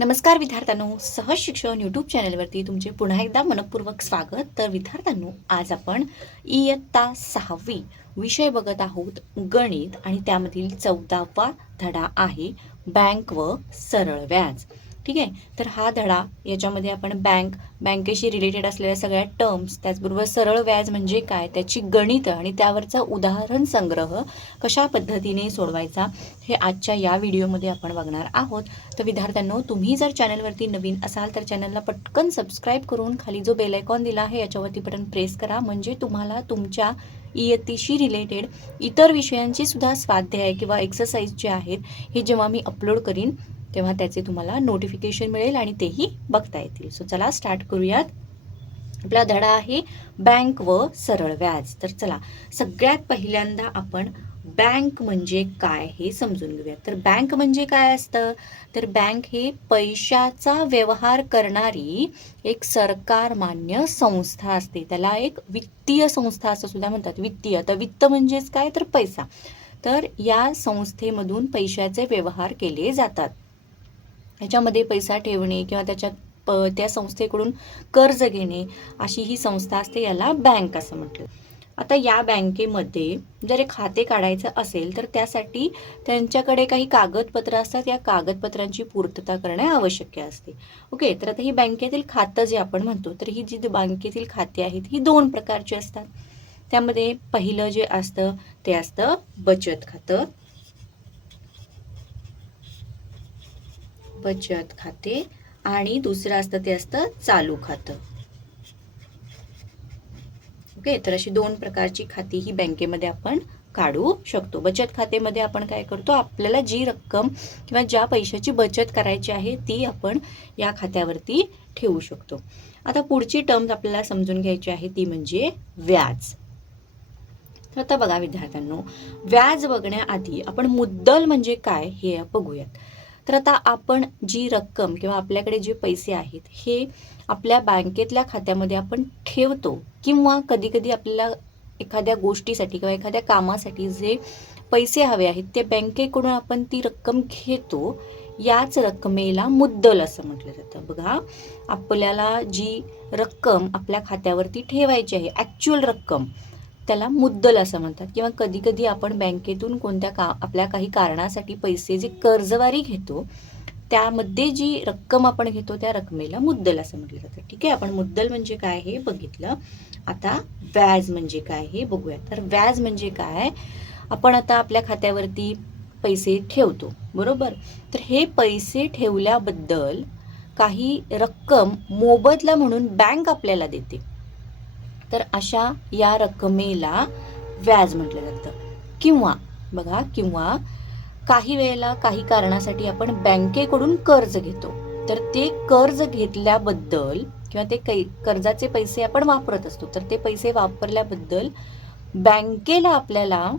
नमस्कार विद्यार्थ्यांनो सहज शिक्षण यूट्यूब चॅनलवरती तुमचे पुन्हा एकदा मनपूर्वक स्वागत. तर विद्यार्थ्यांनो आज आपण इयत्ता सहावी विषय बघत आहोत गणित. आणि त्यामधील चौदावा धडा आहे बँक व सरळ व्याज. ठीक आहे? तर हा धडा याच्यामध्ये आपण बँक बँकेशी रिलेटेड असलेल्या सगळ्या टर्म्स त्याचबरोबर सरळ व्याज म्हणजे काय त्याची गणितं आणि त्यावरचा उदाहरण संग्रह कशा पद्धतीने सोडवायचा हे आजच्या या व्हिडिओमध्ये आपण बघणार आहोत. तर विद्यार्थ्यांनो तुम्ही जर चॅनलवरती नवीन असाल तर चॅनलला पटकन सबस्क्राईब करून खाली जो बेलायकॉन दिला आहे याच्यावरती बटन प्रेस करा. म्हणजे तुम्हाला तुमच्या इयत्तेशी रिलेटेड इतर विषयांची सुद्धा स्वाध्याय किंवा एक्सरसाइज जे आहेत हे जेव्हा मी अपलोड करीन तेव्हा त्याचे तुम्हाला नोटिफिकेशन मिळेल आणि तेही बघता येतील. सो चला स्टार्ट करूयात. आपला धडा आहे बँक व सरळ व्याज. तर चला सगळ्यात पहिल्यांदा आपण बँक म्हणजे काय हे समजून घेऊयात. तर बँक म्हणजे काय असतं? तर बँक हे पैशाचा व्यवहार करणारी एक सरकार मान्य संस्था असते. त्याला एक वित्तीय संस्था असं सुद्धा म्हणतात. वित्तीय. तर वित्त म्हणजेच काय? तर पैसा. तर या संस्थेमधून पैशाचे व्यवहार केले जातात. ह्याच्यामध्ये पैसा ठेवणे किंवा त्याच्यात प त्या संस्थेकडून कर्ज घेणे अशी ही संस्था असते याला बँक असं म्हटलं आता या बँकेमध्ये जर एक खाते काढायचं असेल तर त्यासाठी त्यांच्याकडे काही कागदपत्र असतात. या कागदपत्रांची पूर्तता करणे आवश्यक असते. ओके तर आता ही बँकेतील खातं जे आपण म्हणतो तर ही जी बँकेतील खाती आहेत ही दोन प्रकारची असतात. त्यामध्ये पहिलं जे असतं ते असतं बचत खातं. बचत खाते आणि दुसरं असतं ते असतं चालू खातं. ओके तर अशी दोन प्रकारची खाती ही बँकेमध्ये आपण काढू शकतो. बचत खातेमध्ये आपण काय करतो? आपल्याला जी रक्कम किंवा ज्या पैशाची बचत करायची आहे ती आपण या खात्यावरती ठेवू शकतो. आता पुढची टर्म आपल्याला समजून घ्यायची आहे ती म्हणजे व्याज. तर आता बघा विद्यार्थ्यांनो व्याज बघण्याआधी आपण मुद्दल म्हणजे काय हे बघूयात. तर आता आपण जी रक्कम किंवा आपल्याकडे जे पैसे आहेत हे आपल्या बँकेतल्या खात्यामध्ये आपण ठेवतो किंवा कधीकधी आपल्याला एखाद्या गोष्टीसाठी किंवा एखाद्या कामासाठी जे पैसे हवे आहेत ते बँकेकडून आपण ती रक्कम घेतो. याच रकमेला मुद्दल असं म्हटलं जातं. बघा आपल्याला जी रक्कम आपल्या खात्यावरती ठेवायची आहे ॲक्च्युअल रक्कम त्याला मुद्दल असं म्हणतात. किंवा कधी कधी आपण बँकेतून कोणत्या का आपल्या काही कारणासाठी पैसे जे कर्जवारी घेतो त्यामध्ये जी रक्कम आपण घेतो त्या रकमेला मुद्दल असं म्हटलं जातं. ठीक आहे? आपण मुद्दल म्हणजे काय हे बघितलं. आता व्याज म्हणजे काय हे बघूया तर व्याज म्हणजे काय? आपण आता आपल्या खात्यावरती पैसे ठेवतो. बरोबर? तर हे पैसे ठेवल्याबद्दल काही रक्कम मोबदला म्हणून बँक आपल्याला देते. तर अशा या रकमेला व्याज म्हटलं जातं. किंवा बघा किंवा काही वेळेला काही कारणासाठी आपण बँकेकडून कर्ज घेतो. तर ते कर्ज घेतल्याबद्दल किंवा ते कै कर्जाचे पैसे आपण वापरत असतो. तर ते पैसे वापरल्याबद्दल बँकेला आपल्याला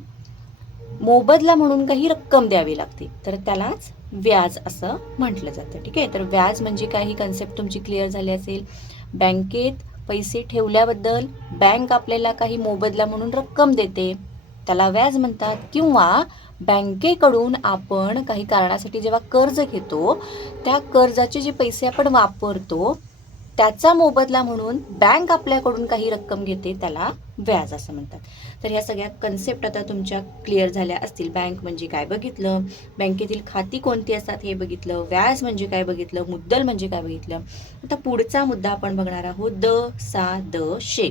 मोबदला म्हणून काही रक्कम द्यावी लागते. तर त्यालाच व्याज असं म्हटलं जातं. ठीक आहे? तर व्याज म्हणजे काय? ही कन्सेप्ट तुमची क्लिअर झाली असेल. बँकेत पैसे ठेवल्याबद्दल बँक आपल्याला काही मोबदला म्हणून रक्कम देते. त्याला व्याज म्हणतात किंवा बँकेकडून आपण काही कारणासाठी जेव्हा कर्ज घेतो त्या कर्जाचे जे पैसे आपण वापरतो त्याचा मोबदला म्हणून बँक आपल्याकडून काही रक्कम घेते त्याला व्याज असं म्हणतात. तर ह्या सगळ्या कन्सेप्ट आता तुमच्या क्लिअर झाल्या असतील. बँक म्हणजे काय बघितलं? बँकेतील खाती कोणती असतात हे बघितलं? व्याज म्हणजे काय बघितलं? मुद्दल म्हणजे काय बघितलं? आता पुढचा मुद्दा आपण बघणार आहोत द सा द शे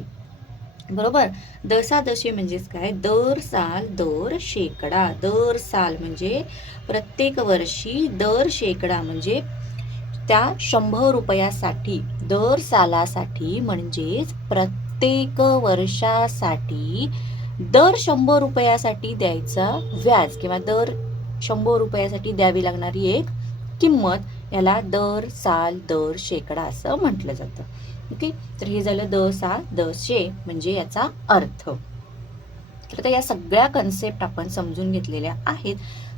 बरोबर? दसा दशे म्हणजेच काय? दर साल दर शेकडा. दर साल म्हणजे प्रत्येक वर्षी दर शेकडा म्हणजे त्या शंभर रुपयासाठी. दर सालासाठी म्हणजेच प्रत्येक वर्षासाठी दर शंभर रुपयासाठी द्यायचा व्याज किंवा दर शंभर रुपयासाठी द्यावी लागणारी एक किंमत याला दर साल दर शेकडा असं म्हटलं जातं. ओके? तर हे झालं द सा द शे म्हणजे याचा अर्थ. तर आता या सगळ्या कन्सेप्ट आपण समजून घेतलेल्या आहेत.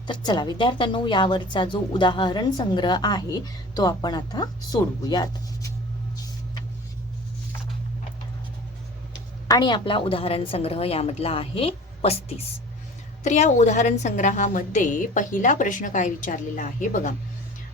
तर चला विद्यार्थ्यांनो यावरचा जो उदाहरण संग्रह आहे तो आपण आता सोडवूयात. आणि आपला उदाहरण संग्रह यामधला आहे पस्तीस. तर या उदाहरण संग्रहामध्ये पहिला प्रश्न काय विचारलेला आहे बघा.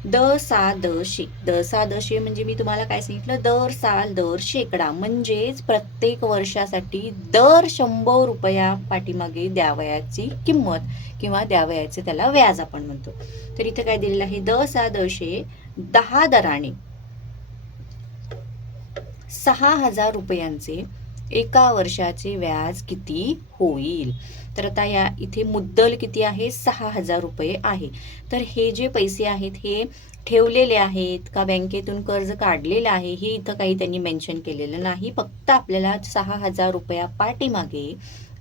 द सा द शे. द सा द शे म्हणजे मी तुम्हाला काय सांगितलं? दर साल दर शेकडा. म्हणजेच प्रत्येक वर्षासाठी दर शंभर रुपया पाठीमागे द्यावयाची किंमत किंवा द्यावयाचे त्याला व्याज आपण म्हणतो. तर इथे काय दिलेलं आहे? द सा द शे दहा दराने सहा हजार रुपयांचे एका वर्षाचे व्याज किती होईल? तर आता या इथे मुद्दल किती आहे? सहा हजार रुपये आहे. तर हे जे पैसे आहेत हे ठेवलेले आहेत का बँकेतून कर्ज काढलेलं आहे? हे इथं काही त्यांनी मेन्शन केलेलं नाही. फक्त आपल्याला सहा हजार रुपया पाठीमागे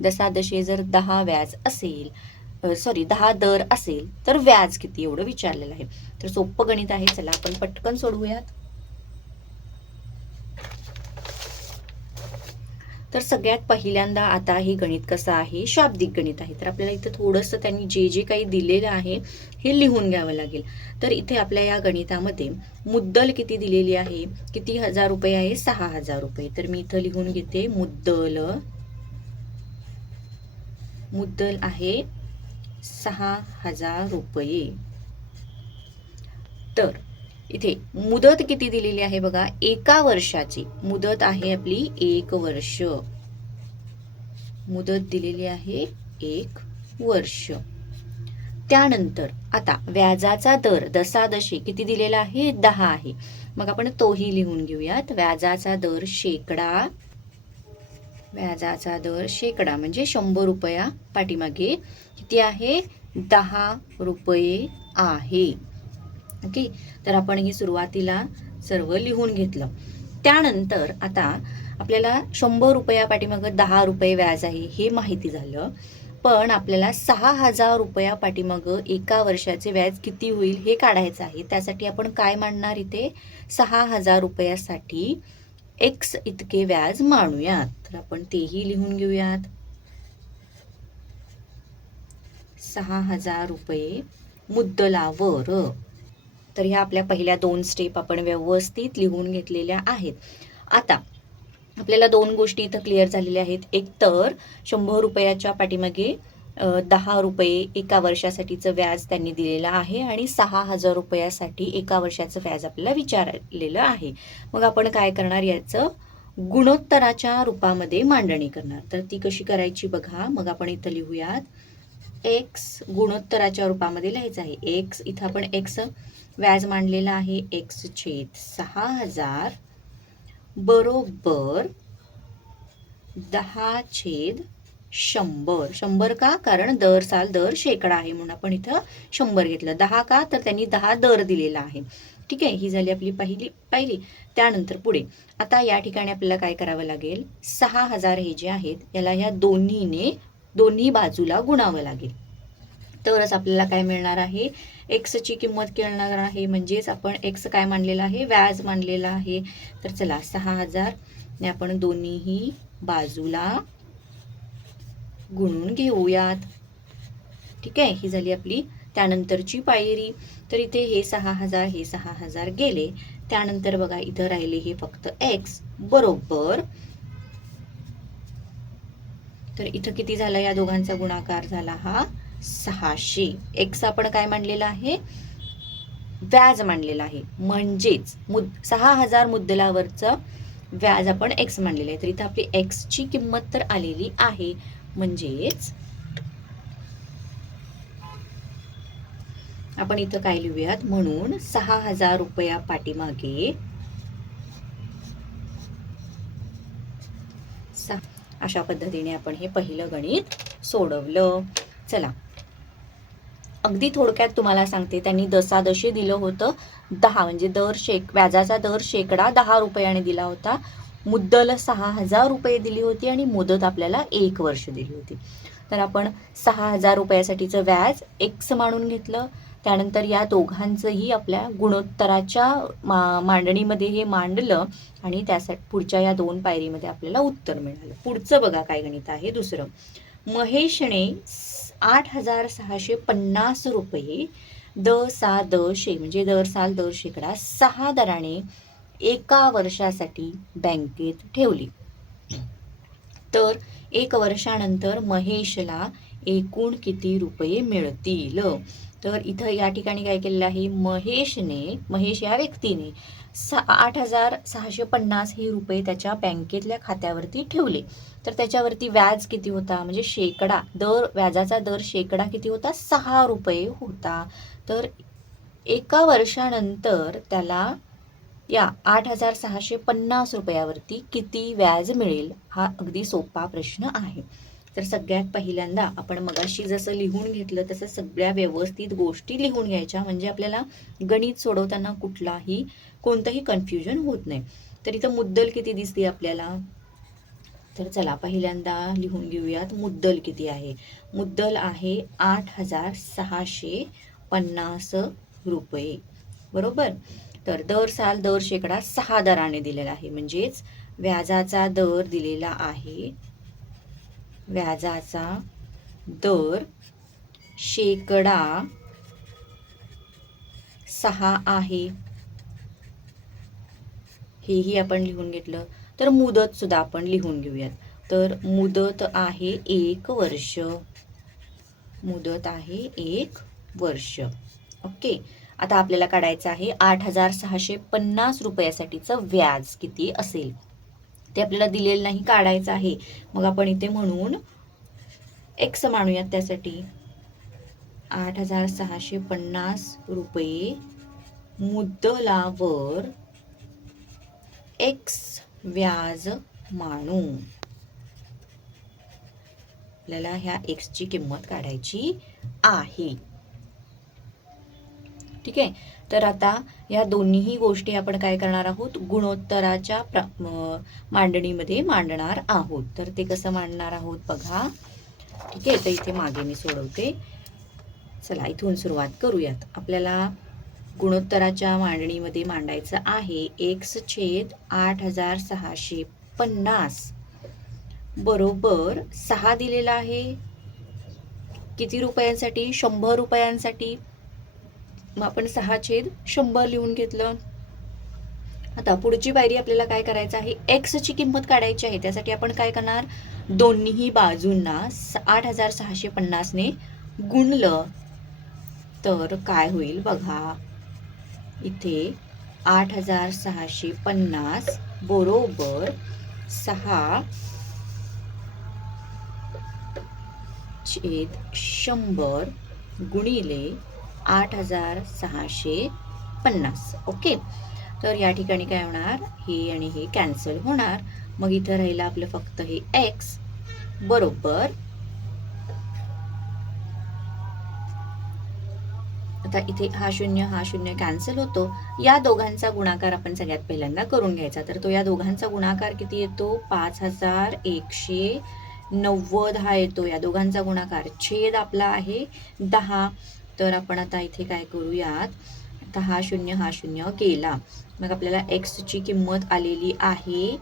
दशादशे जर दहा व्याज असेल सॉरी दहा दर असेल तर व्याज किती? एवढं विचारलेलं आहे. तर सोपं गणित आहे. चला आपण पटकन सोडवूयात. तर सगळ्यात पहिल्यांदा आता हे गणित कसं आहे? शाब्दिक गणित आहे. तर आपल्याला इथं थोडंसं त्यांनी जे जे काही दिलेलं आहे हे लिहून घ्यावं लागेल. तर इथे आपल्या या गणितामध्ये मुद्दल किती दिलेली आहे? किती हजार रुपये आहे? सहा हजार रुपये. तर मी इथं लिहून घेते. मुद्दल. मुद्दल आहे सहा हजार रुपये. तर इथे मुदत किती दिलेली आहे बघा? एका वर्षाची. मुदत आहे आपली एक वर्ष. मुदत दिलेली आहे एक वर्ष. त्यानंतर आता व्याजाचा दर दशादशी किती दिलेला आहे? दहा आहे. मग आपण तोही लिहून घेऊयात. व्याजाचा दर शेकडा. व्याजाचा दर शेकडा. म्हणजे शंभर रुपया पाठीमागे किती आहे? दहा रुपये आहे. ओके? तर आपण ही सुरुवातीला सर्व लिहून घेतलं. त्यानंतर आता आपल्याला शंभर रुपया पाठीमागं दहा रुपये व्याज आहे हे माहिती झालं. पण आपल्याला सहा हजार रुपया पाठीमागं एका वर्षाचे व्याज किती होईल हे काढायचं आहे. त्यासाठी आपण काय मांडणार इथे? सहा हजार रुपयासाठी एक्स इतके व्याज मांडूयात. तर आपण तेही लिहून घेऊयात. सहा हजार रुपये मुद्दलावर. तर ह्या आपल्या पहिल्या दोन स्टेप आपण व्यवस्थित लिहून घेतलेल्या आहेत. आता आपल्याला दोन गोष्टी इथं क्लिअर झालेल्या आहेत. एक तर शंभर रुपयाच्या पाठीमागे दहा रुपये एका वर्षासाठीचं व्याज त्यांनी दिलेलं आहे आणि सहा हजार रुपयासाठी एका वर्षाचं व्याज आपल्याला विचारलेलं आहे. मग आपण काय करणार? याचं गुणोत्तराच्या रूपामध्ये मांडणी करणार. तर ती कशी करायची बघा. मग आपण इथं लिहूयात. एक्स गुणोत्तराच्या रूपामध्ये लिहायचं आहे. एक्स इथं आपण एक्स व्याज मांडलेला आहे एक्स छेद सहा हजार बरोबर दहा छेद शंभर. शंभर का? कारण दर साल दर शेकडा आहे म्हणून आपण इथं शंभर घेतलं. दहा का? तर त्यांनी दहा दर दिलेला आहे. ठीक आहे? ही झाली आपली पहिली पहिली त्यानंतर पुढे. आता या ठिकाणी आपल्याला काय करावं लागेल? सहा हजार हे जे आहेत याला ह्या दोन्हीने दोन्ही बाजूला गुणावं लागेल. तरच आपल्याला काय मिळणार आहे? एक्सची किंमत मिळणार आहे म्हणजेच आपण एक्स काय मानलेलं आहे? व्याज मानलेलं आहे. तर चला सहा हजार. ने आपण दोन्हीही बाजूला गुणून घेऊयात. ठीक आहे? ही झाली आपली त्यानंतरची पायरी. तर इथे हे सहा हजार हे सहा हजार गेले. त्यानंतर बघा इथं राहिले हे फक्त एक्स बरोबर. तर इथं किती झाला या दोघांचा गुणाकार झाला हा? सहाशे. एक्स आपण काय मांडलेलं आहे? व्याज मांडलेलं आहे. म्हणजेच मुद सहा हजार मुद्दलावरचं व्याज आपण एक्स मांडलेलं आहे. तर इथं आपली एक्सची किंमत तर आलेली आहे. म्हणजेच आपण इथं काय लिहूयात? म्हणून सहा हजार रुपया पाठीमागे अशा पद्धतीने आपण हे पहिलं गणित सोडवलं. चला. अगदी थोडक्यात तुम्हाला सांगते त्यांनी दसादशी दिलं होतं दहा म्हणजे दर शेक व्याजाचा दर शेकडा दहा रुपयाने दिला होता. मुद्दल सहा हजार रुपये दिली होती आणि मुदत आपल्याला एक वर्ष दिली होती. तर आपण सहा हजार रुपयासाठीचं व्याज एक्स मानून घेतलं. त्यानंतर या दोघांचंही आपल्या गुणोत्तराच्या मा मांडणीमध्ये हे मांडलं आणि त्यासाठी पुढच्या या दोन पायरीमध्ये आपल्याला उत्तर मिळालं. पुढचं बघा काय गणित आहे. दुसरं महेशने आठ हजार सहाशे पन्नास रुपये द सा द शे म्हणजे दर साल दर शेकडा सहा दराने एका वर्षासाठी बँकेत ठेवली. तर एक वर्षानंतर महेशला एकूण किती रुपये मिळतील? तर इथं या ठिकाणी काय केलेलं आहे? महेशने महेश या व्यक्तीने सा आठ हजार सहाशे पन्नास हे रुपये त्याच्या बँकेतल्या खात्यावरती ठेवले. तर त्याच्यावरती व्याज किती होता? म्हणजे शेकडा दर व्याजाचा दर शेकडा किती होता? सहा रुपये होता. तर एका वर्षानंतर त्याला या आठ हजार सहाशे पन्नास रुपयावरती किती व्याज मिळेल हा अगदी सोपा प्रश्न आहे. तर सगळ्यात पहिल्यांदा आपण मगाशी जसं लिहून घेतलं तसं सगळ्या व्यवस्थित गोष्टी लिहून घ्यायच्या. म्हणजे आपल्याला गणित सोडवताना कुठलाही कोणतंही कन्फ्युजन होत नाही. तर इथं मुद्दल किती दिसते आपल्याला? तर चला पहिल्यांदा लिहून घेऊयात मुद्दल किती आहे. मुद्दल आहे आठ हजार सहाशे पन्नास रुपये. बरोबर? तर दर साल दर शेकडा सहा दराने दिलेला आहे. म्हणजेच व्याजाचा दर दिलेला आहे. व्याजाचा दर शेकडा सहा आहे. हेही आपण लिहून घेतलं. तर मुदत सुद्धा आपण लिहून घेऊयात. तर मुदत आहे एक वर्ष. मुदत आहे एक वर्ष. ओके? आता आपल्याला काढायचं आहे आठ हजार सहाशे पन्नास रुपयासाठीचं व्याज किती असेल? ते आपल्याला दिलेलं नाही काढायचं आहे. मग आपण इथे म्हणून एक्स मानूयात त्यासाठी. आठ हजार सहाशे पन्नास रुपये मुद्दलावर एक्स व्याज मानू आपल्याला ह्या एक्सची किंमत काढायची आहे. ठीक आहे? तर आता या दोन्हीही गोष्टी आपण काय करणार आहोत? गुणोत्तराच्या प्र मांडणीमध्ये मांडणार आहोत. तर ते कसं मांडणार आहोत बघा. ठीक आहे? तर इथे मागे मी सोडवते. चला इथून सुरुवात करूयात. आपल्याला गुणोत्तराच्या मांडणीमध्ये मांडायचं आहे. एक्स छेद आठ हजार सहाशे पन्नास. बरोबर सहा दिलेला आहे. किती रुपयांसाठी? शंभर रुपयांसाठी. मग आपण सहा छेद शंभर लिहून घेतलं. आता पुढची पायरी आपल्याला काय करायचं आहे? एक्सची किंमत काढायची आहे. त्यासाठी आपण काय करणार? दोन्ही बाजूंना स- आठ हजार सहाशे पन्नासने गुणलं. तर काय होईल बघा? इथे आठ हजार सहाशे पन्नास बरोबर सहा छेद शंभर गुणिले आठ हजार सहाशे पन्नास. ओके? तर या ठिकाणी काय होणार? हे आणि हे कॅन्सल होणार. मग इथं राहिलं आपलं फक्त हे एक्स बरोबर. आता इथे हा शून्य हा शून्य कॅन्सल होतो. या दोघांचा गुणाकार आपण सगळ्यात पहिल्यांदा करून घ्यायचा. तर तो या दोघांचा गुणाकार किती येतो? पाच हजार एकशे नव्वद हा येतो. या दोघांचा गुणाकार छेद आपला आहे दहा. तर आपण आता इथे काय करूयात? आता हा शून्य हा शून्य केला. मग आपल्याला एक्सची किंमत आलेली आहे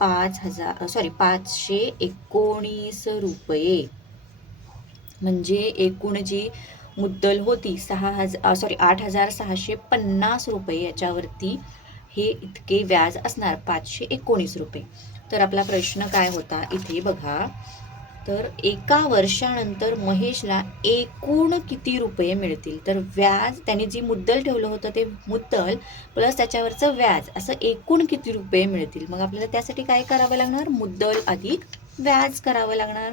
पाच हजार सॉरी पाचशे एकोणीस रुपये. म्हणजे एकूण जी मुद्दल होती सहा हजार सॉरी आठ हजार सहाशे पन्नास रुपये. याच्यावरती हे इतके व्याज असणार पाचशे एकोणीस रुपये. तर आपला प्रश्न काय होता? इथे बघा. तर एका वर्षानंतर महेशला एकूण किती रुपये मिळतील? तर व्याज त्याने जी मुद्दल ठेवलं होतं ते मुद्दल प्लस त्याच्यावरचं व्याज असं एकूण किती रुपये मिळतील? मग आपल्याला त्यासाठी काय करावं लागणार? मुद्दल अधिक व्याज करावं लागणार.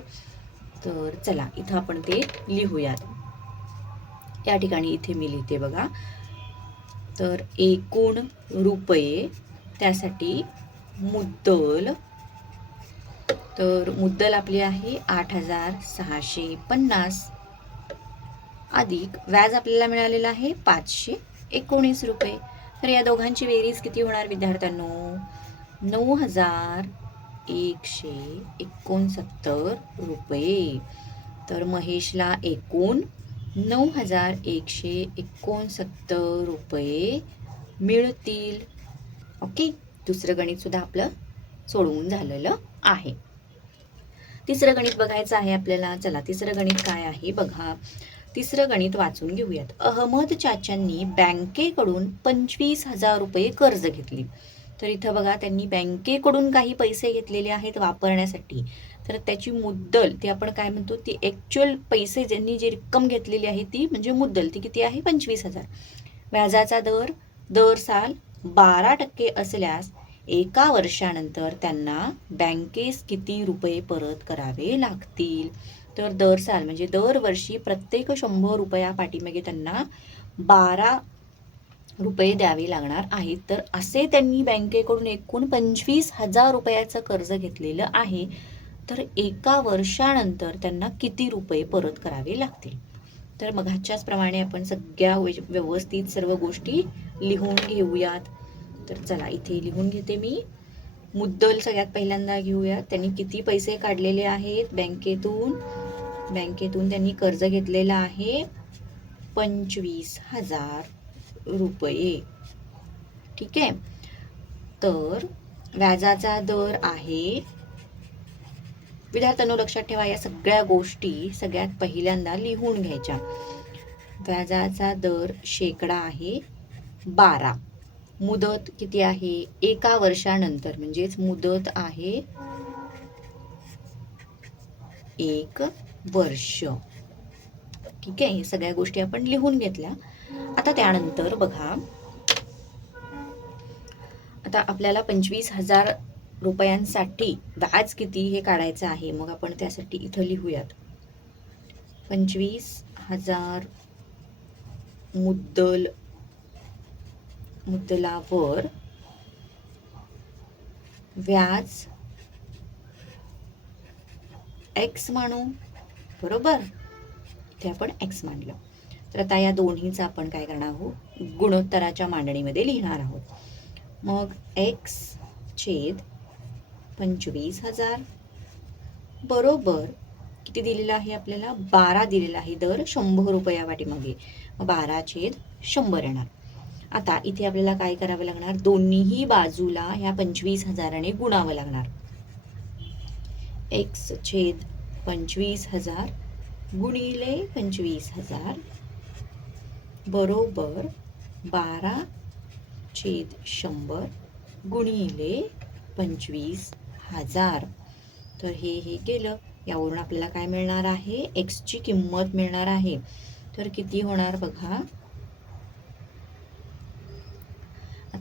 तर चला इथं आपण ते लिहूयात. या ठिकाणी इथे मी लिहिते बघा. तर एकूण रुपये त्यासाठी मुद्दल तर मुद्दल आपली आहे आठ हजार सहाशे पन्नास. अधिक व्याज आपल्याला मिळालेलं आहे पाचशे एकोणीस रुपये. तर या दोघांची बेरीज किती होणार विद्यार्थ्यांनो? नऊ हजार एकशे एकोणसत्तर रुपये. तर महेशला एकूण नऊ हजार एकशे एकोणसत्तर रुपये मिळतील. ओके? दुसरं गणित सुद्धा आपलं सोडवून झालेलं आहे. तिसरं गणित बघायचं आहे आपल्याला. चला तिसरं गणित काय आहे? बघा. तिसरं गणित वाचून घेऊयात. अहमद चाच्यांनी बँकेकडून पंचवीस हजार रुपये कर्ज घेतली. तर इथं बघा त्यांनी बँकेकडून काही पैसे घेतलेले आहेत वापरण्यासाठी. तर त्याची मुद्दल ती आपण काय म्हणतो ती ॲक्च्युअल पैसे ज्यांनी जी रक्कम घेतलेली आहे ती म्हणजे मुद्दल ती किती आहे? पंचवीस हजार. व्याजाचा दर दर साल बारा टक्के असल्यास एका वर्षानंतर त्यांना बँकेस किती रुपये परत करावे लागतील? तर दर साल म्हणजे दरवर्षी प्रत्येक शंभर रुपया पाठीमागे त्यांना बारा रुपये द्यावे लागणार आहेत. तर असे त्यांनी बँकेकडून एकूण पंचवीस हजार रुपयाचं कर्ज घेतलेलं आहे. तर एका वर्षानंतर त्यांना किती रुपये परत करावे लागतील? तर मग ह्याच्याचप्रमाणे आपण सगळ्या व्यवस्थित सर्व गोष्टी लिहून घेऊयात. तर चला इथे लिहून घेते मी. मुद्दल सगळ्यात पहिल्यांदा घेऊयात त्यांनी किती पैसे काढलेले आहेत? बँकेतून बँकेतून त्यांनी कर्ज घेतलेलं आहे. पंचवीस हजार रुपये. ठीक आहे? तर व्याजाचा दर आहे. विद्यार्थ्यांनो लक्षात ठेवा या सगळ्या गोष्टी सगळ्यात पहिल्यांदा लिहून घ्यायच्या. व्याजाचा दर शेकडा आहे. बारा. मुदत किती आहे? एका वर्षानंतर म्हणजेच मुदत आहे एक वर्ष. ठीक आहे? हे सगळ्या गोष्टी आपण लिहून घेतल्या. आता त्यानंतर बघा. आता आपल्याला पंचवीस हजार रुपयांसाठी व्याज किती हे काढायचं आहे? मग आपण त्यासाठी इथं लिहूयात. पंचवीस हजार मुद्दल मुद्दलावर व्याज एक्स मानू बरोबर? इथे आपण एक्स मांडलं. तर आता या दोन्हीचा आपण काय करणार आहोत? गुणोत्तराच्या मांडणीमध्ये लिहिणार आहोत. मग एक्स छेद पंचवीस हजार बरोबर किती दिलेलं आहे आपल्याला? बारा दिलेला आहे दर शंभर रुपया वाटीमागे मग बारा छेद शंभर येणार. आता इथे आपल्याला काय करावं लागणार? दोन्हीही बाजूला ह्या पंचवीस हजाराने गुणावं लागणार. एक्स छेद पंचवीस हजार गुणिले पंचवीस हजार बरोबर बारा छेद शंभर गुणिले पंचवीस हजार. तर हे हे केलं. यावरून आपल्याला काय मिळणार आहे? एक्सची किंमत मिळणार आहे. तर किती होणार बघा?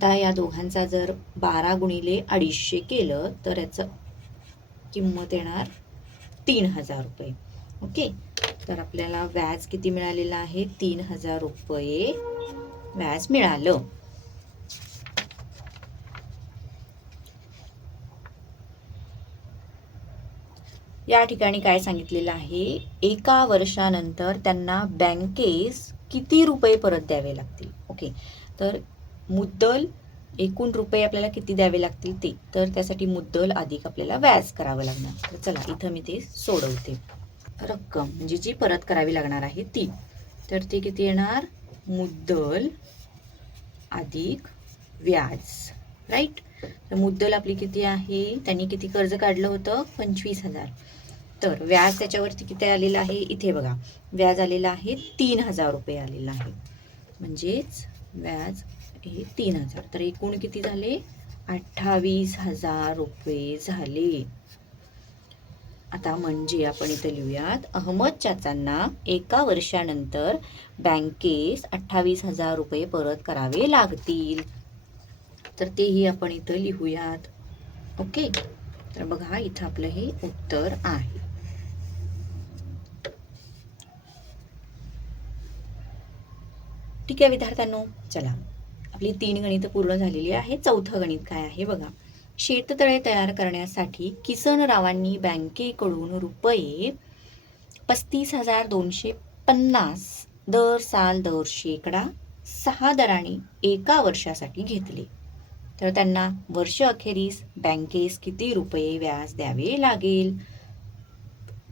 आता या दोघांचा जर बारा गुणिले अडीचशे केलं तर याचं किंमत येणार तीन हजार रुपये. ओके? तर आपल्याला व्याज किती मिळालेलं आहे? तीन हजार रुपये व्याज मिळालं. या ठिकाणी काय सांगितलेलं आहे? एका वर्षानंतर त्यांना बँकेस किती रुपये परत द्यावे लागतील? ओके? तर मुद्दल एकूण रुपये आपल्याला किती द्यावे लागतील ते? तर त्यासाठी मुद्दल अधिक आपल्याला व्याज करावं लागणार. तर चला इथं मी ते सोडवते. रक्कम म्हणजे जी परत करावी लागणार आहे ती. तर ते किती येणार? मुद्दल अधिक व्याज. राईट तर मुद्दल आपली किती आहे? त्यांनी किती कर्ज काढलं होतं? पंचवीस हजार. तर व्याज त्याच्यावरती किती आलेलं आहे? इथे बघा. व्याज आलेलं आहे तीन हजार रुपये आलेलं आहे. म्हणजेच व्याज हे तीन हजार. तर एकूण किती झाले? अठ्ठावीस हजार रुपये झाले. आता म्हणजे आपण इथं लिहूयात. अहमद चाचांना एका वर्षानंतर बँकेस अठ्ठावीस हजार रुपये परत करावे लागतील. तर तेही आपण इथं लिहूयात. ओके? तर बघा इथं आपलं हे उत्तर आहे. ठीक आहे विद्यार्थ्यांनो चला. आपली तीन गणितं पूर्ण झालेली आहे चौथं गणित काय आहे बघा. शेततळे तयार करण्यासाठी किसनरावांनी बँकेकडून रुपये पस्तीस हजार दोनशे पन्नास दर साल दर शेकडा सहा दराने एका वर्षासाठी घेतले. तर त्यांना वर्ष अखेरीस बँकेस किती रुपये व्याज द्यावे लागेल?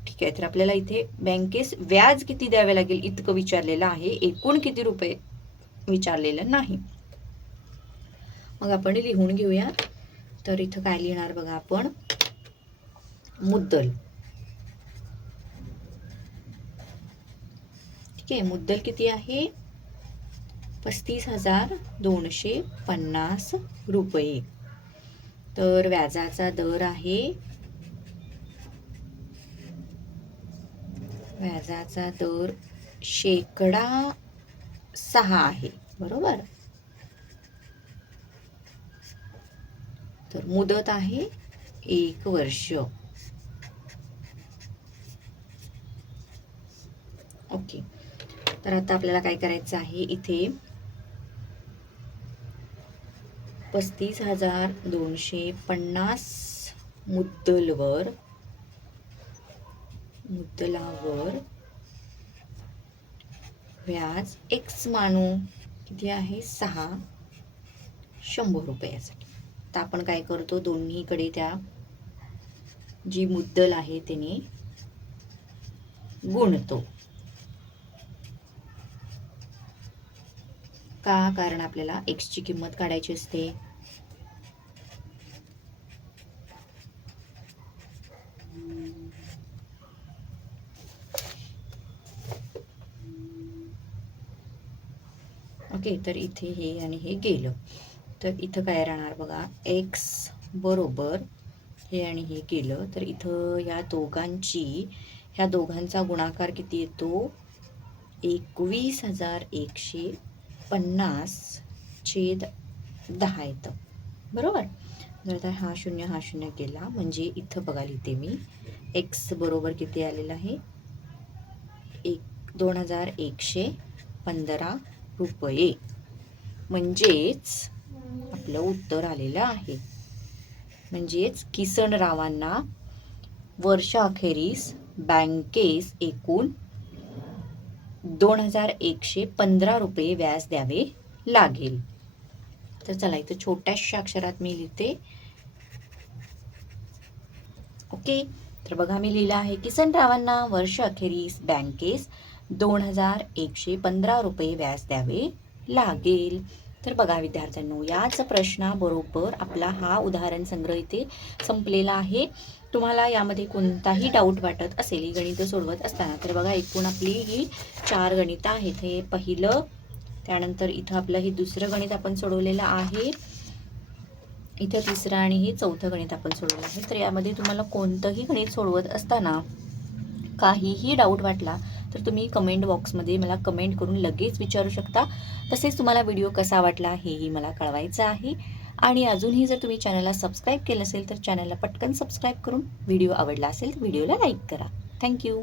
ठीक आहे तर आपल्याला इथे बँकेस व्याज किती द्यावे लागेल इतकं विचारलेलं आहे. एकूण किती रुपये विचारलेलं नाही. मग आपण लिहून घेऊया. तर इथं काय लिहिणार बघा आपण? मुद्दल. ठीक आहे मुद्दल किती आहे? पस्तीस हजार दोनशे पन्नास रुपये. तर व्याजाचा दर आहे व्याजाचा दर शेकडा सहा आहे. बरोबर? तर मुदत आहे एक वर्ष. ओके. तर आता आपल्याला काय करायचं आहे इथे? पस्तीस हजार दोनशे पन्नास मुद्दलवर मुद्दलावर व्याज एक्स मानू किती आहे? सहा. शंभर रुपयासाठी. तर आपण काय करतो दोन्हीकडे त्या जी मुद्दल आहे त्याने गुणतो. का? कारण आपल्याला एक्सची किंमत काढायची असते. ओके तर इथे हे आणि हे गेलं. तर इथं काय राहणार बघा एक्स बरोबर हे आणि हे केलं तर इथं या दोघांची ह्या दोघांचा गुणाकार किती येतो? एकवीस हजार एकशे पन्नास छेद दहा येतं. बरोबर? जर आता हा शून्य हा शून्य केला म्हणजे इथं बघा लिहिते मी. एक्स बरोबर किती आलेलं आहे? एक दोन हजार एकशे पंधरा रुपये. म्हणजेच आपलं उत्तर आलेलं आहे. म्हणजेच किसनरावांना वर्षाअखेरीस बँकेस एकूण दोन हजार एकशे पंधरा रुपये व्याज द्यावे लागेल. तर चला इथं छोट्याशा अक्षरात मी लिहिते. ओके? तर बघा मी लिहिलं आहे किसनरावांना वर्ष अखेरीस बँकेस दोन हजार एकशे पंधरा रुपये व्याज द्यावे लागेल. तर बघा विद्यार्थ्यांनो याच प्रश्नाबरोबर आपला हा उदाहरण संग्रह इथे संपलेला आहे. तुम्हाला यामध्ये कोणताही डाऊट वाटत असेल ही गणितं सोडवत असताना तर बघा एकूण आपली ही चार गणितं आहेत. हे पहिलं त्यानंतर इथं आपलं हे दुसरं गणित आपण सोडवलेलं आहे. इथं तिसरं आणि हे चौथं गणित आपण सोडवलं आहे. तर यामध्ये तुम्हाला कोणतंही गणित सोडवत असताना काहीही डाऊट वाटला तर तुम्ही कमेंट बॉक्समध्ये मला कमेंट करून लगेच विचारू शकता. तसेच तुम्हाला व्हिडिओ कसा वाटला हेही मला कळवायचं आहे. आणि अजूनही जर तुम्ही चॅनलला सबस्क्राईब केलं असेल तर चॅनलला पटकन सबस्क्राईब करून व्हिडिओ आवडला असेल तर व्हिडिओला लाईक करा. थँक्यू